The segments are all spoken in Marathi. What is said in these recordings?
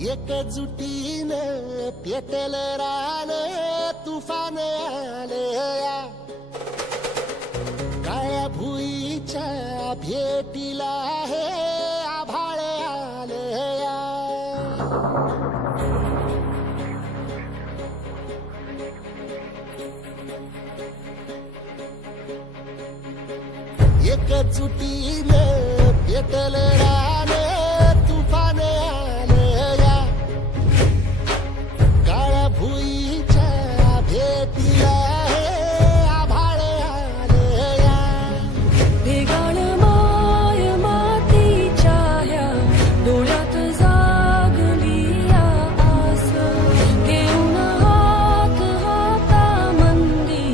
एकजुटीनं पेटल रान तुफान आलया काळ्या भुईच्या भेटीला हे आभाळ आलया एकजुटीनं पेटल रान तुफान आलया काळ्या भुईच्या भेटीला हे आभाळ आलया भेगाण माय मातीच्या ह्या डोळ्यात जागली या आस घेऊन हात हातामंदी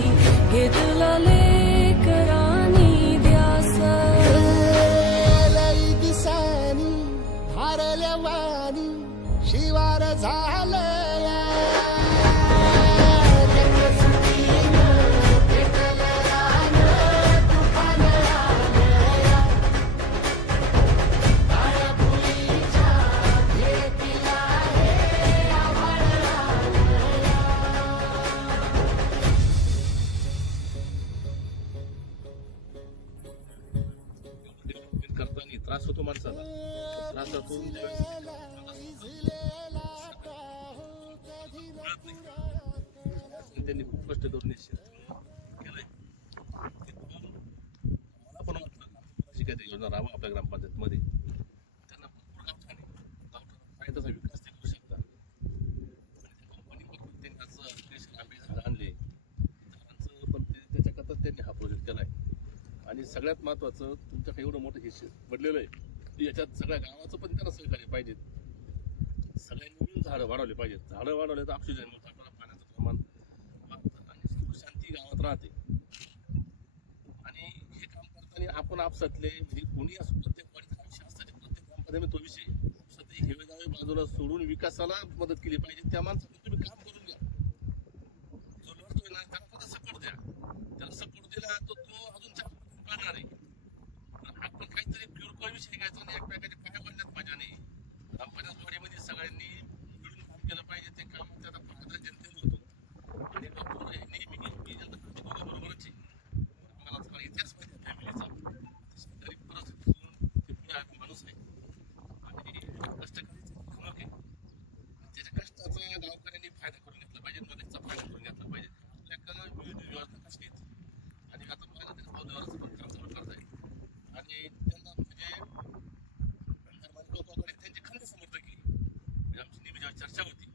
घेतला लेकरांनी ध्यास लई दिसानी भारल्या वाणी शिवार झालया एकजुटीनं पेटल रान तुफान आलया काळ्या भुईच्या भेटीला हे आभाळ आलया करताना त्रास होतो माणसाला. त्रासातून त्यांनी खूप कष्ट करून केलंय. मला पण वाटलं अशी काहीतरी योजना राहावं आपल्या ग्रामपंचायत मध्ये. त्यांना भरपूर गावठाण फायद्याचा विकास ते करू शकतात. कंपनीकडून त्यांनी असं आंबे झाडं आणले झाडांचं पण त्याच्याकरता त्यांनी हा प्रोजेक्ट केलाय. आणि सगळ्यात महत्वाचं तुमच्याकडे एवढं मोठं हे पडलेलं आहे याच्यात सगळ्या गावाचं पण त्यांना सहकार्य पाहिजे. सगळ्यांनी मिळून झाडं वाढवले पाहिजेत. झाडं वाढवले तर ऑक्सिजन मिळतं आपल्याला, पाण्याचं प्रमाण वाढतं आणि सुखशांती गावात राहते. आणि हे काम करताना आपण आपसातले म्हणजे कोणी असो प्रत्येक वाडीचा विषय असतात प्रत्येक ग्रामपंचायत तो विषय आपसातले हेवे दावे बाजूला सोडून विकासाला मदत केली पाहिजे. त्या माणसाला तुम्ही काम करून घ्या. जो लढतोय ना त्याला फक्त सपोर्ट द्या. त्याला सपोर्ट दिला तर तो अजून चार करणार आहे. आपण काहीतरी किरकोळ विषय घ्यायचा आणि एकमेकाचे पाय पडल्यात माझ्याने. ग्रामपंचायत बॉडीमध्ये सगळ्यांनी मिळून काम केलं पाहिजे. ते काम त्याचा फायदा जनतेला होतो. आणि डॉक्टर नेहमी मी जनता दोघं बरोबरच आहे. आम्हाला थोडा इतिहास माहिती आहे फॅमिलीचा. गरीब परिस्थितीतून ते पुढे माणूस आहे आणि कष्ट करायचं धमक आहे. त्याच्या कष्टाचा गावकऱ्यांनी फायदा करून घेतला पाहिजे. नॉलेजचा फायदा करून घेतला पाहिजे. आपल्याकडं विविध योजना कशी आहेत आणि आता पाहिलं तर पावसाळ्याचं पण काम चालू करत आहे. आणि त्यांना म्हणजे त्यांची खंत समर्थक आहे. म्हणजे आमची नेहमी जेव्हा चर्चा होती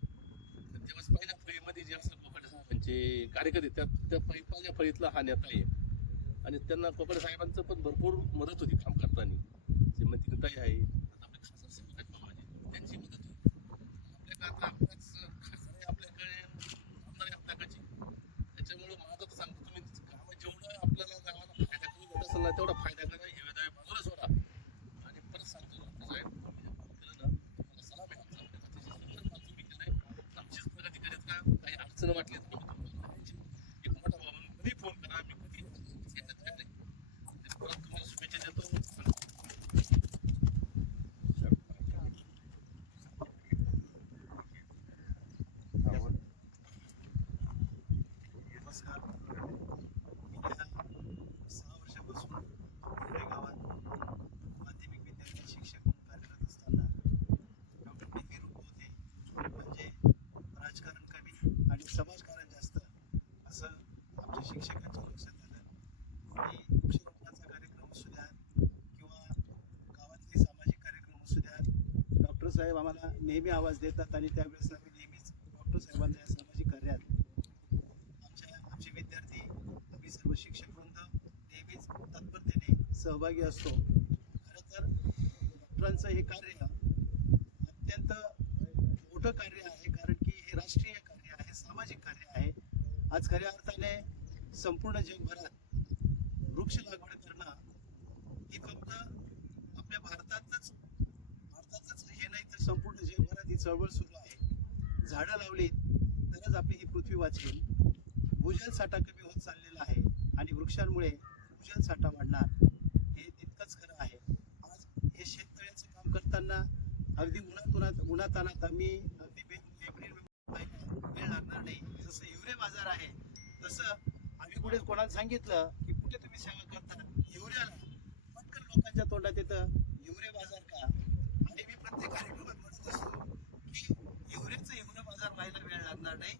तर तेव्हाच पहिल्या फळीमध्ये जे असं कोकडे साहेबांचे कार्यकर्ते त्या पहिल्या फळीतला हा नेता आहे. आणि त्यांना कोकडे साहेबांचं पण भरपूर मदत होती काम करताना. श्रीमती ताई आहे आता आपले खासदार साहेब आहेत बाबाजी त्यांची मदत होती. आपल्याकडे आता आपल्याच खासदार आहे आपल्याकडे आमदार आहे आपल्याकडचे. त्याच्यामुळे माझं तर सांगतो तुम्ही कामं जेवढं आपल्याला गावाला फायदा करून देत असेल ना तेवढा फायदा करा. हे वेदावे बाजूला सोडा. आणि परत सांगतो साहेब केलं ना मला सलाम आहे आमचा. अतिशय सुंदर तुम्ही केलंय. आमचीच प्रगती करीत का काही अडचण वाटली तर एक मोठा बाबा म्हणून कधी फोन करा. मी कधी तयार आहे. परत तुम्हाला शुभेच्छा देतो. नमस्कार. गेल्या 6 वर्षापासून पुणे गावात माध्यमिक विद्यार्थी शिक्षक म्हणून कार्यरत असताना डॉक्टर पी रूप होते म्हणजे राजकारण कमी आणि समाजकारण जास्त असं आमच्या शिक्षकांच्या लक्षात आलं. आणि वृक्षारोपणाचा कार्यक्रम असू द्या किंवा गावातले सामाजिक कार्यक्रम असू द्या डॉक्टर साहेब आम्हाला नेहमी आवाज देतात आणि त्यावेळेस आम्ही नेहमीच डॉक्टर साहेबांना या सामाजिक कार्यात आमचे विद्यार्थी आम्ही सर्व शिक्षक वृंद नेहमीच तत्परतेने सहभागी असतो. खरं तर डॉक्टरांचं हे कार्य अत्यंत मोठं कार्य आहे कारण की हे राष्ट्रीय कार्य आहे, सामाजिक कार्य आहे. आज खऱ्या अर्थाने संपूर्ण जगभरात वृक्ष लागवड करणं ही फक्त आपल्या भारतातच हे नाही तर संपूर्ण जगभरात ही चळवळ सुरू आहे. झाडं लावलीत तरच आपली ही पृथ्वी वाचेल. भूजल साठा कमी होत चाललेला आहे आणि वृक्षांमुळे भूजल साठा वाढणार हे तितकंच खरं आहे. आज हे शेततळ्याचं काम करताना अगदी उन्हातानात आम्ही अगदी एप्रिल वेळ लागणार नाही. जसं हिवरे बाजार आहे तसं आम्ही कुठे कोणाला सांगितलं की कुठे तुम्ही सेवा करता हिवऱ्याला, पटकन लोकांच्या तोंडात येतं हिवरे बाजार का. आणि मी प्रत्येक कार्यक्रमात म्हणत असतो की हिवरेचं हिवरे बाजार व्हायला वेळ लागणार नाही.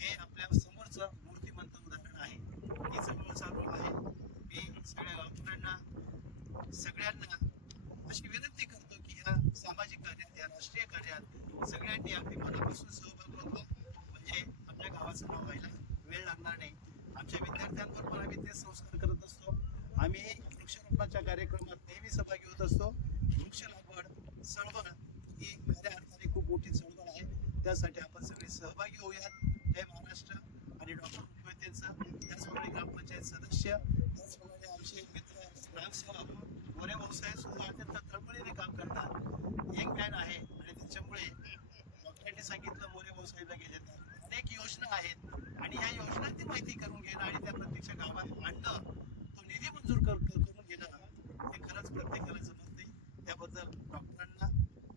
हे आपल्या समोरचं मूर्तिमंत उदाहरण आहे. ही चळवळ चालू आहे. मी सगळ्या गावकऱ्यांना सगळ्यांना अशी विनंती करतो की ह्या सामाजिक कार्यात, या राष्ट्रीय कार्यात सगळ्यांनी अगदी मनापासून सहभाग नोंदवा, म्हणजे आपल्या गावाचं नाव व्हायला वेळ लागणार नाही. आमच्या विद्यार्थ्यांवर पण आम्ही ते संस्कार करत असतो. आम्ही वृक्षारोपणाच्या कार्यक्रमात नेहमी सहभागी होत असतो. वृक्ष लागवड चळवळ ही खऱ्या अर्थाने खूप मोठी चळवळ आहे. त्यासाठी आपण सगळे सहभागी होऊयात. हे महाराष्ट्र आणि डॉक्टर रुक्मिणींचं, त्याचप्रमाणे ग्रामपंचायत सदस्य, त्याचप्रमाणे आमचे मित्र ग्रामसेवक मोरे भाऊसाहेब सुद्धा अत्यंत तळमळीने काम करतात. यंग मॅन आहे आणि त्याच्यामुळे डॉक्टरांनी सांगितलं मोरे भाऊसाहेबला गेले तर अनेक योजना आहेत आणि या योजनांची माहिती करून घेणं आणि त्या प्रत्यक्ष गावात आणणं, तो निधी मंजूर करून घेणं हे खरंच प्रत्येकाला जमत नाही. त्याबद्दल डॉक्टरांना,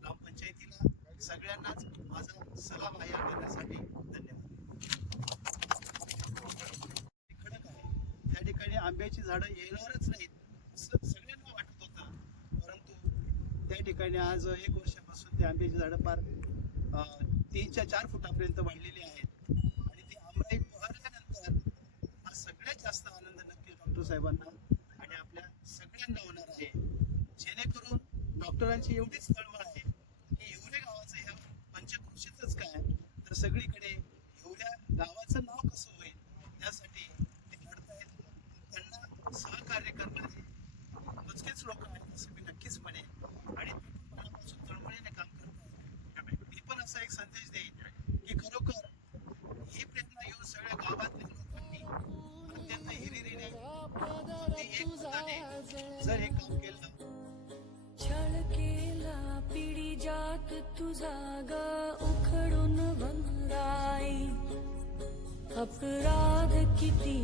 ग्रामपंचायतीला, सगळ्यांनाच माझा सलाम आहे करण्यासाठी धन्यवाद. खडक आहे त्या ठिकाणी आंब्याची झाडं येणारच नाहीत असं सगळ्यांना वाटत होतं, परंतु त्या ठिकाणी आज 1 वर्षापासून ते आंब्याची झाडं फार 3-4 फुटापर्यंत वाढलेली आहेत. आणि ती आंबाई बहरल्यानंतर हा सगळ्यात जास्त आनंद नक्कीच डॉक्टर साहेबांना आणि आपल्या सगळ्यांना होणार आहे. जेणेकरून डॉक्टरांची एवढीच तळमळ आहे की हिवरे गावाचं ह्या पंचक्रोशीतच काय तर सगळीकडे हिवऱ्या गावाचं नाव कसं होईल त्यासाठी ते लढतायत. त्यांना सहकार्य करणारे मोजकेच लोक आहेत असं मी नक्कीच म्हणेन आणि मनापासून तळमळीने काम करतात. मी पण असा एक संदेश देईन की खरोखर ही प्रेरणा घेऊन सगळ्या गावातल्या लोकांनी अत्यंत हिरिरीने एक मताने जर हे काम केलं. छळ केला पिढी जात तुझा ग उखडून वंगाई, अपराध किती